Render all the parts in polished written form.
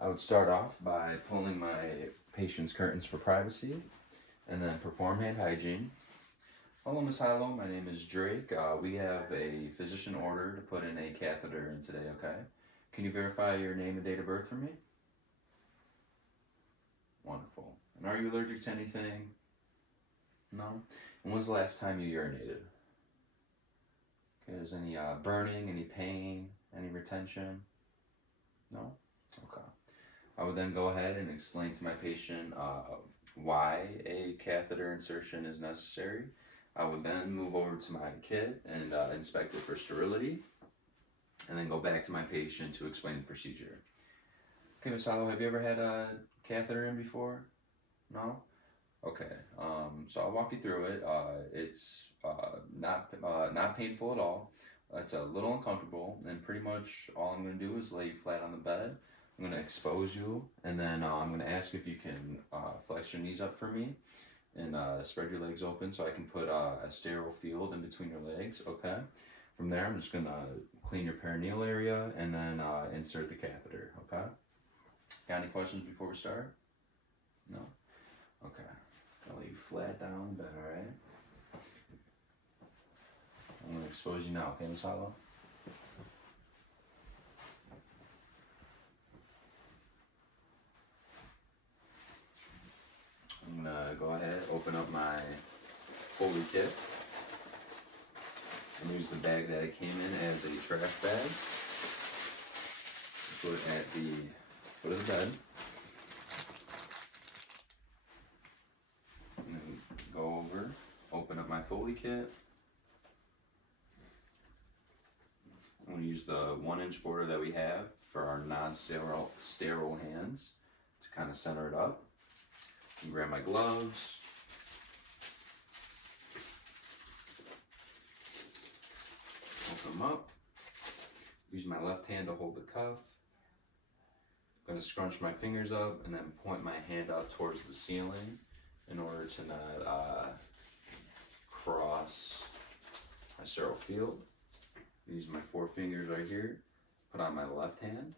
I would start off by pulling my patient's curtains for privacy and then perform hand hygiene. Hello, Miss Hilo. My name is Drake. We have a physician order to put in a catheter in today, okay? Can you verify your name and date of birth for me? Wonderful. And are you allergic to anything? No? And when's the last time you urinated? Okay, is any burning, any pain, any retention? No? Okay. I would then go ahead and explain to my patient why a catheter insertion is necessary. I would then move over to my kit and inspect it for sterility, and then go back to my patient to explain the procedure. Okay, Ms. Hollow, have you ever had a catheter in before? No? Okay, so I'll walk you through it. It's not painful at all. It's a little uncomfortable, and pretty much all I'm going to do is lay you flat on the bed. I'm going to expose you, and then I'm going to ask if you can flex your knees up for me and spread your legs open so I can put a sterile field in between your legs, okay? From there, I'm just going to clean your perineal area and then insert the catheter, okay? Got any questions before we start? No? Okay. I'll lay you flat down on the bed, alright? I'm going to expose you now, okay, Miss Hollow? I'm going to go ahead, open up my Foley kit, and use the bag that it came in as a trash bag. Put it at the foot of the bed. And then go over, open up my Foley kit. I'm going to use the 1-inch border that we have for our non-sterile hands to kind of center it up. And grab my gloves. Open them up. Use my left hand to hold the cuff. I'm going to scrunch my fingers up and then point my hand out towards the ceiling in order to not cross my sterile field. Use my 4 fingers right here, put on my left hand.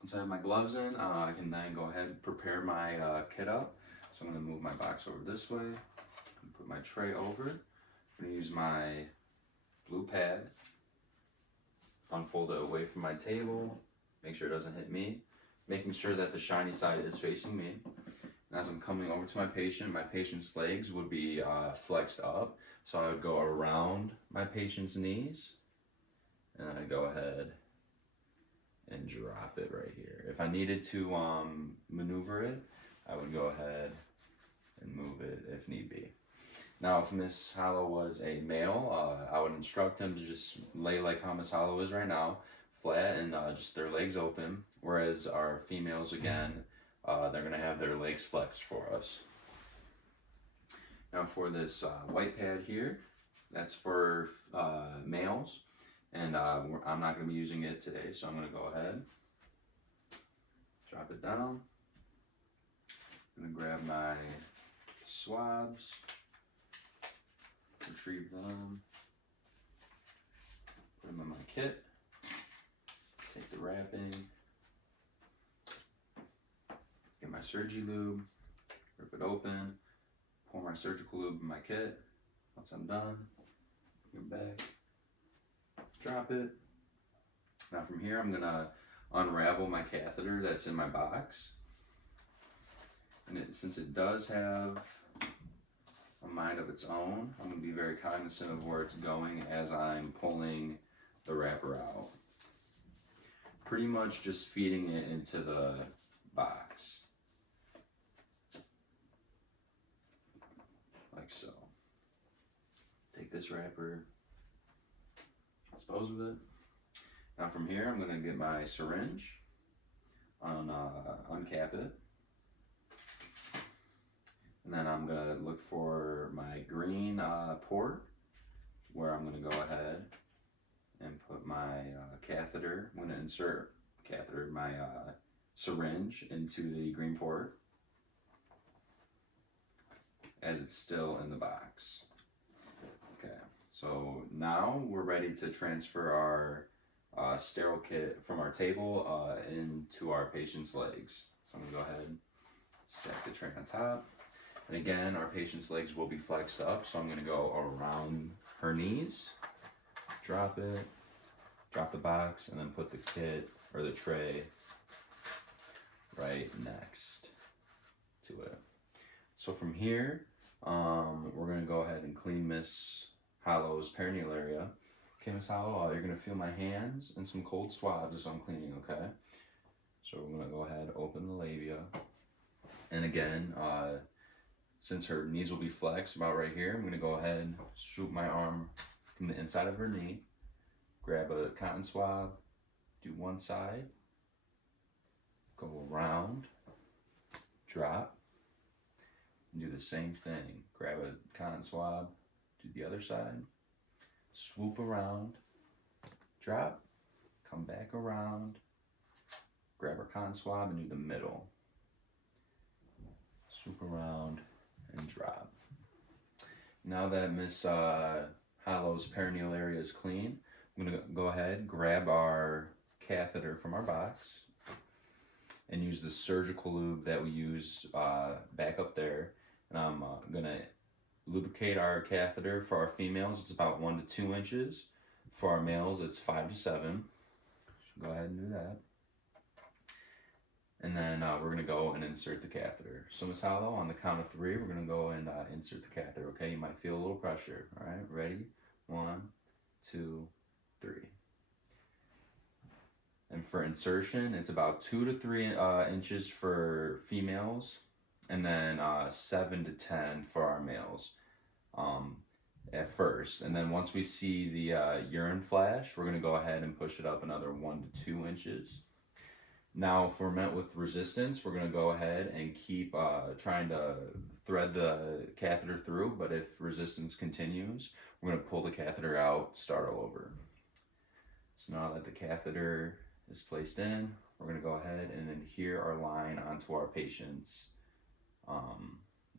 Once I have my gloves in, I can then go ahead and prepare my kit up. So I'm going to move my box over this way and put my tray over. I'm going to use my blue pad, unfold it away from my table, make sure it doesn't hit me, making sure that the shiny side is facing me. And as I'm coming over to my patient's legs would be flexed up. So I would go around my patient's knees, and then I'd go ahead and drop it right here. If I needed to maneuver it, I would go ahead and move it if need be. Now, if Miss Hollow was a male, I would instruct him to just lay like how Miss Hollow is right now, flat and just their legs open. Whereas our females, again, they're going to have their legs flexed for us. Now for this white pad here, that's for males, and I'm not going to be using it today, so I'm going to go ahead, drop it down. I'm going to grab my swabs, retrieve them, put them in my kit, take the wrapping, get my Surgi lube, rip it open, pour my surgical lube in my kit. Once I'm done, get back, drop it. Now from here, I'm gonna unravel my catheter that's in my box. And since it does have a mind of its own, I'm gonna be very cognizant of where it's going as I'm pulling the wrapper out. Pretty much just feeding it into the box. Like so. Take this wrapper, dispose of it. Now from here, I'm gonna get my syringe, uncap it. And then I'm gonna look for my green port, where I'm gonna go ahead and put my catheter. I'm gonna insert my syringe into the green port as it's still in the box. So now we're ready to transfer our sterile kit from our table into our patient's legs. So I'm gonna go ahead and stack the tray on top. And again, our patient's legs will be flexed up. So I'm gonna go around her knees, drop it, drop the box, and then put the kit or the tray right next to it. So from here, we're gonna go ahead and clean Miss Hollow's perineal area. Okay, Miss Hollow, you're gonna feel my hands and some cold swabs as I'm cleaning, okay? So we're gonna go ahead, open the labia. And again, since her knees will be flexed about right here, I'm gonna go ahead and swoop my arm from the inside of her knee, grab a cotton swab, do one side, go around, drop, and do the same thing. Grab a cotton swab, do the other side, swoop around, drop, come back around, grab our cotton swab and do the middle. Swoop around and drop. Now that Miss Hollow's perineal area is clean, I'm gonna go ahead, grab our catheter from our box and use the surgical lube that we use back up there. And I'm gonna lubricate our catheter. For our females, it's about 1 to 2 inches. For our males, it's 5 to 7. So go ahead and do that. And then we're gonna go and insert the catheter. So Miss Hollow, on the count of 3, we're gonna go and insert the catheter, okay? You might feel a little pressure, all right? Ready? 1, 2, 3. And for insertion, it's about 2 to 3 inches for females, and then 7 to 10 for our males at first. And then once we see the urine flash, we're gonna go ahead and push it up another 1 to 2 inches. Now, if we're met with resistance, we're gonna go ahead and keep trying to thread the catheter through, but if resistance continues, we're gonna pull the catheter out, start all over. So now that the catheter is placed in, we're gonna go ahead and adhere our line onto our patient's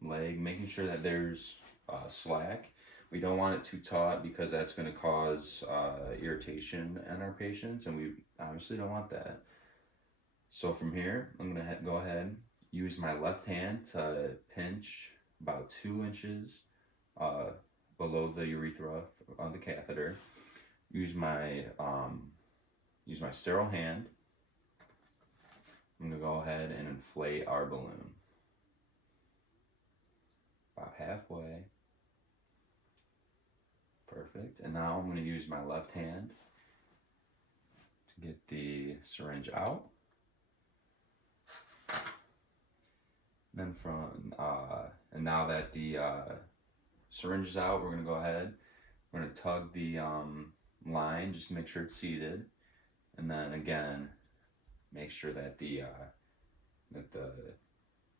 leg, making sure that there's slack. We don't want it too taut because that's gonna cause irritation in our patients, and we obviously don't want that. So from here, I'm gonna go ahead, use my left hand to pinch about 2 inches below the urethra on the catheter. Use my sterile hand. I'm gonna go ahead and inflate our balloon. About halfway. Perfect. And now I'm gonna use my left hand to get the syringe out. Then and now that the syringe is out, we're gonna go ahead. We're gonna tug the line just to make sure it's seated, and then again, make sure that the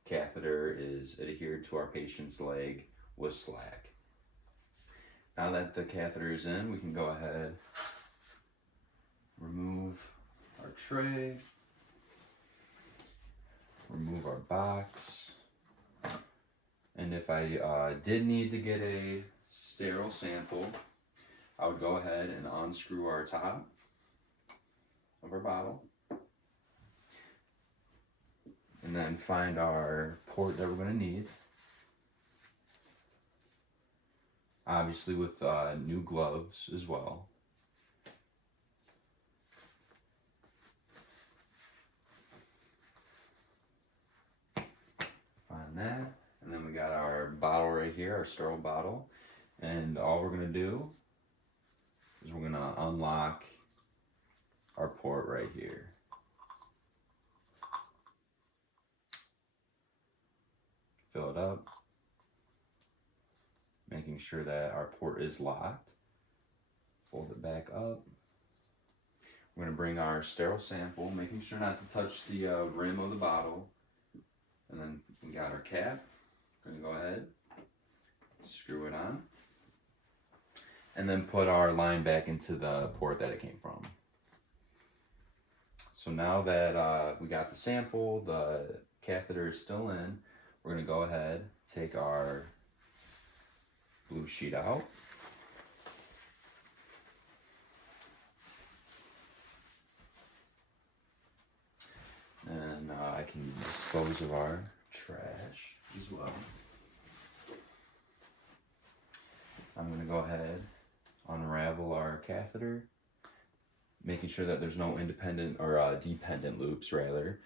catheter is adhered to our patient's leg with slack. Now that the catheter is in, we can go ahead, remove our tray, remove our box, and if I did need to get a sterile sample, I would go ahead and unscrew our top of our bottle, and then find our port that we're going to need. Obviously with new gloves as well. Find that, and then we got our bottle right here, our sterile bottle, and all we're going to do is we're going to unlock our port right here. Fill it up, making sure that our port is locked. Fold it back up. We're going to bring our sterile sample, making sure not to touch the rim of the bottle. And then we got our cap. We're going to go ahead, screw it on, and then put our line back into the port that it came from. So now that we got the sample, the catheter is still in, we're going to go ahead, take our blue sheet out, dispose of our trash as well. I'm going to go ahead, unravel our catheter, making sure that there's no independent or dependent loops, rather,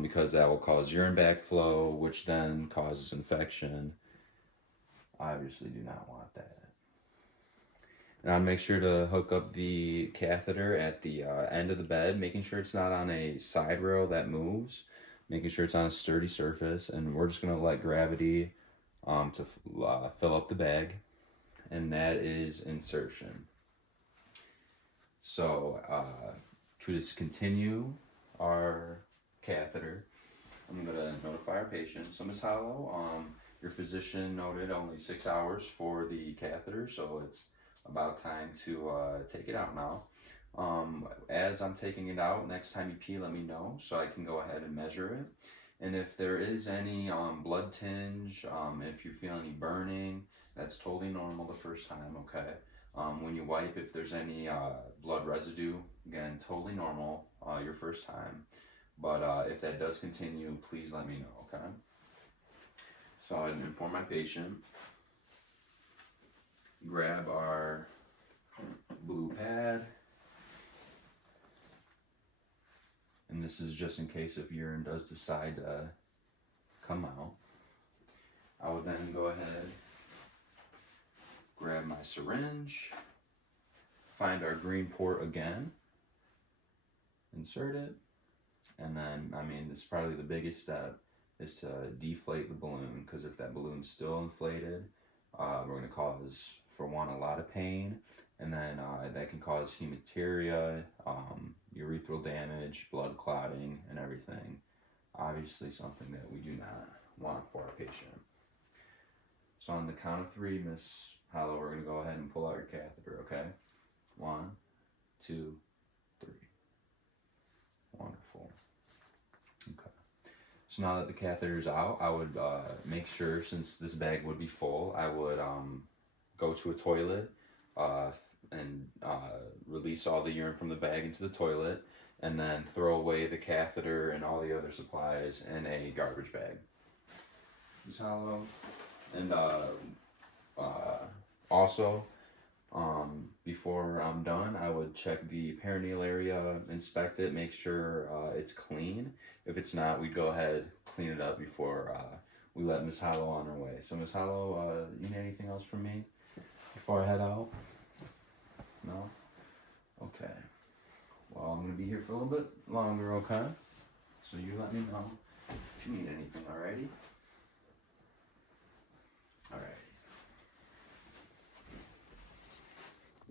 because that will cause urine backflow, which then causes infection. Obviously do not want that. And I'll make sure to hook up the catheter at the end of the bed, making sure it's not on a side rail that moves, making sure it's on a sturdy surface, and we're just going to let gravity to fill up the bag, and that is insertion. So to just continue our catheter, I'm going to notify our patient. So Ms. Hollow, your physician noted only 6 hours for the catheter, so it's about time to take it out now. As I'm taking it out, next time you pee, let me know so I can go ahead and measure it. And if there is any blood tinge, if you feel any burning, that's totally normal the first time, okay? When you wipe, if there's any blood residue, again, totally normal your first time. But if that does continue, please let me know, okay? So I inform my patient. Grab our blue pad. And this is just in case if urine does decide to come out. I would then go ahead, grab my syringe, find our green port again, insert it, and then, I mean, it's probably the biggest step is to deflate the balloon, because if that balloon's still inflated, we're going to cause, for one, a lot of pain, and then that can cause hematuria, urethral damage, blood clotting, and everything. Obviously something that we do not want for our patient. So on the count of 3, Miss Hollow, we're going to go ahead and pull out your catheter, okay? 1, 2, 3. Wonderful. Okay. So now that the catheter is out, I would make sure, since this bag would be full, I would go to a toilet and release all the urine from the bag into the toilet, and then throw away the catheter and all the other supplies in a garbage bag. Ms. Hollow. And also, before I'm done, I would check the perineal area, inspect it, make sure it's clean. If it's not, we'd go ahead, clean it up before we let Ms. Hollow on her way. So Ms. Hollow, you need anything else from me before I head out? No? Okay. Well, I'm going to be here for a little bit longer, okay? So you let me know if you need anything, alrighty?